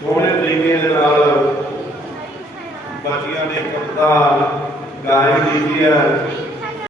ਸੋਹਣੇ ਤਰੀਕੇ ਦੇ ਨਾਲ ਬੱਚੀਆਂ ਨੇ ਕਪਤਾਨ ਗਾਇਨ ਕੀਤੀ ਹੈ।